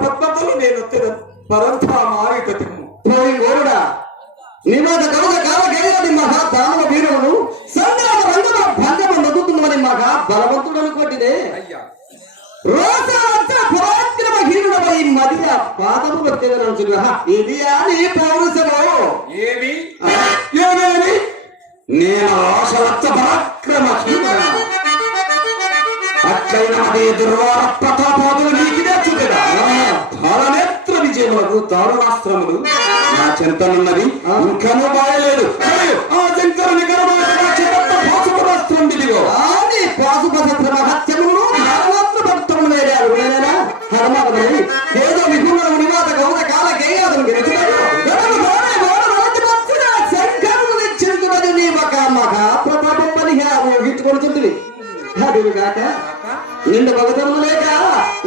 పద్మతులు నేను పరంతా మారికతిము పోయి గోరుడా నిమాద కవుల కాలకేయాది మహా దానవ వీరులను సంగ్రామ రంగమ భంగమ నదుతున్నవని మహా బలవంతుడను కొట్టిదే అయ్యా రోజ పరాక్రమ హీనుడవై మదియ పాదముల తెగరంచుగా ఇది అని పౌరుషము ఏమి ఏమేమి నేను ఆశలత్త పరాక్రమ హీనుడ అట్లైన అదే దుర్వార ప్రతాపాదులు నీకు నేర్చుకుదా తాళనేత్ర విజయములకు తారుణాస్త్రములు నా చింతనున్నది ఇంకనూ బాయలేదు ఆ శంకరుని పాశుపదాస్త్రం దిదిగో అది పాశుపద మహత్యములు తారుణాస్త్ర భక్తములు వేరారు హరమని ఏదో విభులను నివాత గౌర కాల గేయాలను గెలుచుతాడు శంకరులు తెచ్చించున్నది నీ మక మక ప్రతాపం పని ఊహించుకొడుతుంది అదివి కాక నిండు మగతము లేక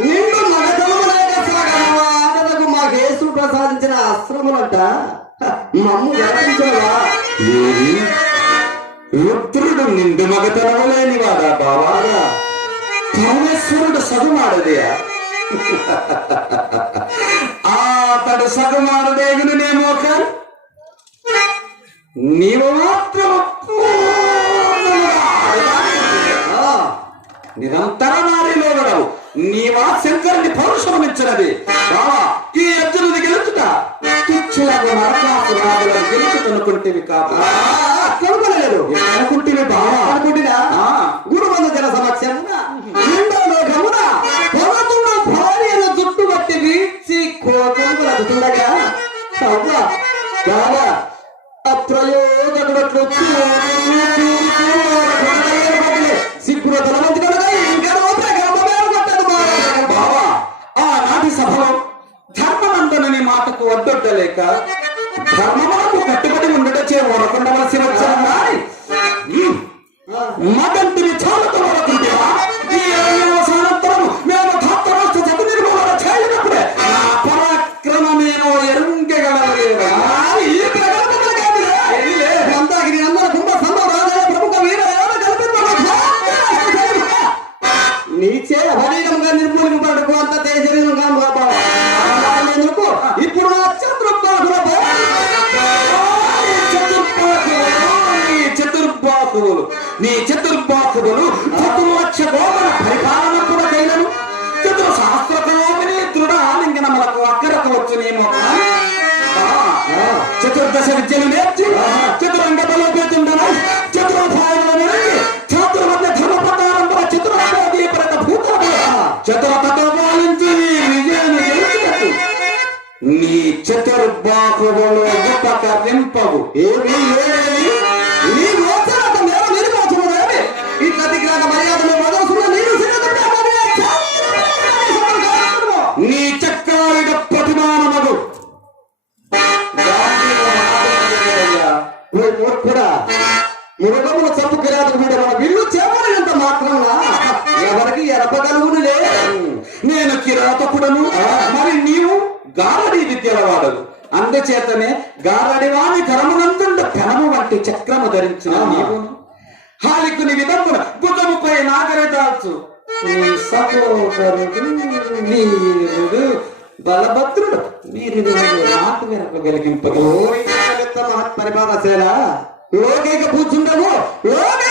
నిండు మగతము లేక సాగనవాదనకు మాకేసు ప్రసాదించిన ఆశ్రములంట మమ్ము రక్షించవా రుద్రుడు నిండు మగతనము లేనివాడా బావాగా పరమేశ్వరుడు సగుమాడదయా అతడు సగుమాడదేగును నేమో కానీ నీవు మాత్రం నిరంతర నారీలోనవు నీవా శంకరుని పౌరుషమిచ్చినది బావా ఈ అర్జునుని గెలుచుట తుచ్చులకు నరకాసురాలను గెలుచుకనుకుంటేవి కాదు కొనుకోలేదు అనుకుంటేవి బావా అనుకుంటున్నా గురువంద జన సమక్షమున రెండో లోకమున భగవంతుడు భార్యను చుట్టుబట్టి వీడ్చి కొనుగోలుతుండగా బావా అప్రయోజకుడు సిగ్గులో తలవంతి బావా ఆ నాటి సభలో ధర్మమంతనని మాటకు వద్దొద్దలేక ధర్మములకు కట్టుబడి ఉండటచే వరకుండవలసి వచ్చాను మతంతిని చాలతో వరకుంటేవా ఈ అవసానంతరం మేము ధాత్రరాష్ట్ర జగ నిర్మూలన చేయనప్పుడే నా పరాక్రమమేమో ఎరుంగగలలేదా ఈ మందాగిరి నందన కుంభ సంభవ రాజయ ప్రముఖ వీర నీచే అభనీయంగా నిర్మూలింపబడకు అంత తేజరీయంగా ఎందుకు ఇప్పుడు నీ చతుర్బాహువులు చతుర్లక్ష గోమన పరిపాలన కూడా చేయలను చతుర్ సహస్ర కోమిని దృఢ ఆలింగనములకు అక్కరకు వచ్చునేమో చతుర్దశ విద్యలు నేర్చి చతురంగ బలోపేతుండను చతురోపాయములను ఛాతుల మధ్య ధర్మ ప్రకారం చతురోపాధీపరత భూతాలు చతురతతో పాలించి విజయాన్ని గెలుచుటకు నీ చతుర్బాహువులు ఉపకరింపవు ఏమి నీ మోసరత మేర నిర్మోచములేమి ఈ కతిగ్రాక మర్యాదలు మదోసున్న నీరు నీ చక్రాయుడ ప్రతిమానమగు మూర్ఖుడా మృగముల చప్పు కిరాతకు మీద మన విల్లు చేపడినంత మాత్రంగా ఎవరికి ఎరపగలుగునులే నేను కిరాతకుడను మరి నీవు గారడి విద్యల వాడదు అందుచేతనే గారడివాని కరమునందుండ పెనము వంటి చక్రము ధరించిన నీవును హాలికుని విధమున భుజముపై నాగరిదాల్చు నీ సహోదరుడు నీరుడు బలభద్రుడు మీరు నాటు వెనక వెలిగింపదు మహత్పరిపాలసేన లోకేక పూజుండము లోకే